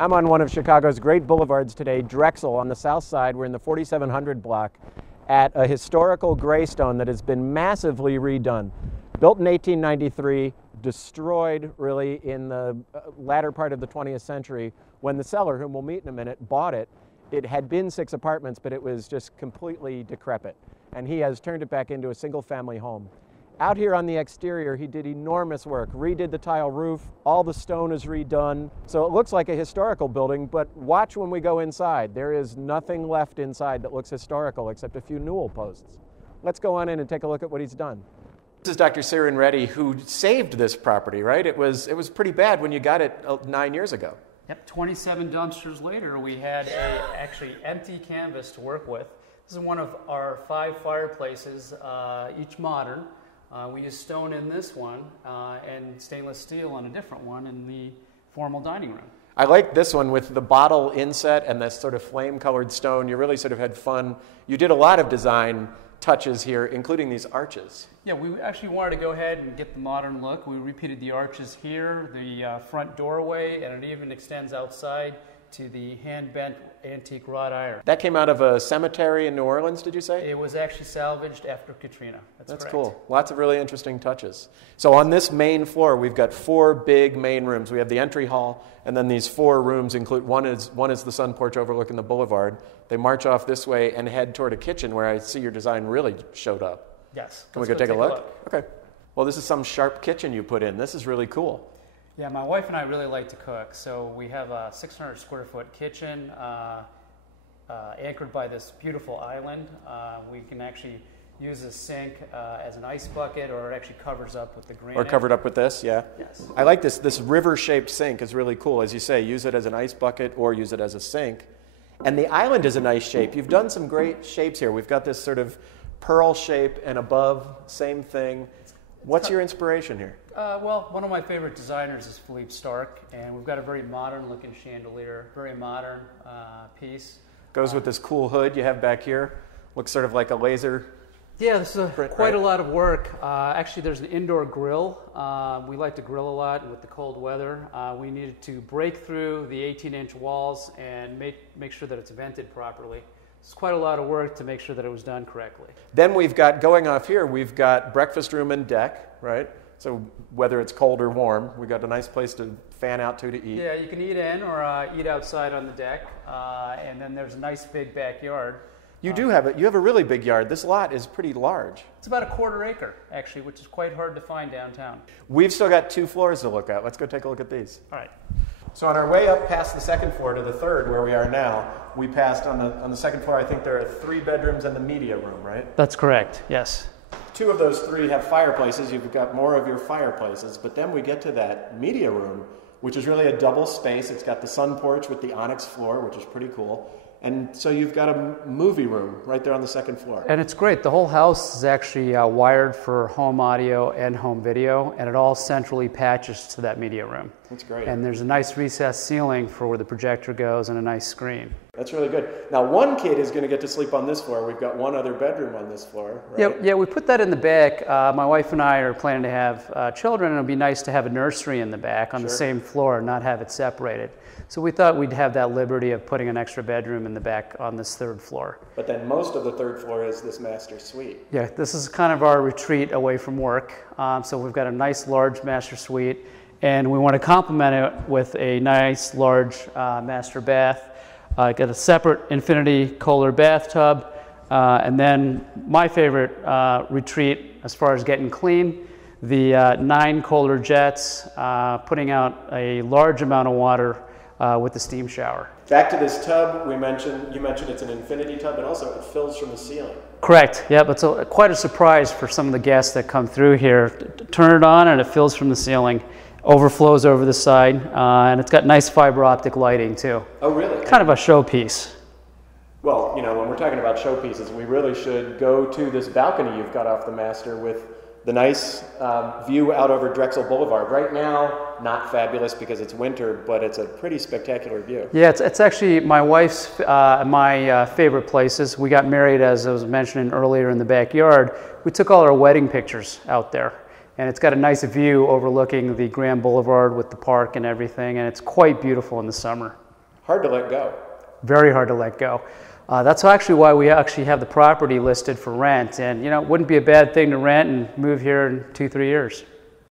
I'm on one of Chicago's great boulevards today, Drexel, on the south side. We're in the 4700 block at a historical Greystone that has been massively redone. Built in 1893, destroyed really in the latter part of the 20th century when the seller, whom we'll meet in a minute, bought it. It had been 6 apartments, but it was just completely decrepit. And he has turned it back into a single family home. Out here on the exterior, he did enormous work, redid the tile roof, all the stone is redone. So it looks like a historical building, but watch when we go inside. There is nothing left inside that looks historical except a few newel posts. Let's go on in and take a look at what he's done. This is Dr. Siren Reddy, who saved this property, right? It was pretty bad when you got it 9 years ago. Yep, 27 dumpsters later, we had a actually empty canvas to work with. This is one of our 5 fireplaces, each modern. We use stone in this one and stainless steel on a different one in the formal dining room. I like this one with the bottle inset and this sort of flame-colored stone. You really sort of had fun. You did a lot of design touches here, including these arches. Yeah, we actually wanted to go ahead and get the modern look. We repeated the arches here, the front doorway, and it even extends outside to the hand-bent antique wrought iron. That came out of a cemetery in New Orleans, did you say? It was actually salvaged after Katrina. That's correct. Cool. Lots of really interesting touches. So on this main floor, we've got 4 big main rooms. We have the entry hall, and then these 4 rooms include, one is the sun porch overlooking the boulevard. They march off this way and head toward a kitchen where I see your design really showed up. Yes. Can we go take a look? Okay. Well, this is some sharp kitchen you put in. This is really cool. Yeah, my wife and I really like to cook, so we have a 600 square foot kitchen anchored by this beautiful island. We can actually use a sink as an ice bucket, or it actually covers up with the granite. Or covered up with this, yeah? Yes. I like this. This river-shaped sink is really cool. As you say, use it as an ice bucket or use it as a sink. And the island is a nice shape. You've done some great shapes here. We've got this sort of pearl shape, and above, same thing. What's your inspiration here? Well, one of my favorite designers is Philippe Starck, and we've got a very modern-looking chandelier, very modern piece. Goes with this cool hood you have back here. Looks sort of like a laser. Yeah, this is quite a lot of work. Actually, there's an indoor grill. We like to grill a lot with the cold weather. We needed to break through the 18-inch walls and make sure that it's vented properly. It's quite a lot of work to make sure that it was done correctly. Then we've got, going off here, we've got breakfast room and deck, right? So whether it's cold or warm, we've got a nice place to fan out to eat. Yeah, you can eat in or eat outside on the deck. And then there's a nice big backyard. You do have it. You have a really big yard. This lot is pretty large. It's about a quarter acre, actually, which is quite hard to find downtown. We've still got 2 floors to look at. Let's go take a look at these. All right. So on our way up past the 2nd floor to the 3rd, where we are now, we passed on the 2nd floor. I think there are 3 bedrooms and the media room, right? That's correct, yes. 2 of those 3 have fireplaces. You've got more of your fireplaces. But then we get to that media room, which is really a double space. It's got the sun porch with the onyx floor, which is pretty cool. And so you've got a movie room right there on the 2nd floor. And it's great. The whole house is actually wired for home audio and home video, and it all centrally patches to that media room. That's great. And there's a nice recessed ceiling for where the projector goes and a nice screen. That's really good. Now, one kid is going to get to sleep on this floor. We've got 1 other bedroom on this floor, right? Yeah, we put that in the back. My wife and I are planning to have children, and it would be nice to have a nursery in the back on the same floor and not have it separated. So we thought we'd have that liberty of putting an extra bedroom in the back on this 3rd floor. But then most of the 3rd floor is this master suite. Yeah, this is kind of our retreat away from work. So we've got a nice large master suite, and we want to complement it with a nice large master bath. Got a separate infinity Kohler bathtub, and then my favorite retreat as far as getting clean, the 9 Kohler jets, putting out a large amount of water with the steam shower. Back to this tub, you mentioned it's an infinity tub, and also it fills from the ceiling. Correct. Yep, it's quite a surprise for some of the guests that come through here. Turn it on and it fills from the ceiling, overflows over the side, and it's got nice fiber optic lighting too. Oh, really? Kind of a showpiece. Well, you know, when we're talking about showpieces, we really should go to this balcony you've got off the master with the nice view out over Drexel Boulevard. Right now, not fabulous because it's winter, but it's a pretty spectacular view. Yeah, it's actually my wife's, my favorite places. We got married, as I was mentioning earlier, in the backyard. We took all our wedding pictures out there. And it's got a nice view overlooking the Grand Boulevard with the park and everything, and it's quite beautiful in the summer. Hard to let go. Very hard to let go. That's actually why we actually have the property listed for rent, and you know, it wouldn't be a bad thing to rent and move here in 2-3 years.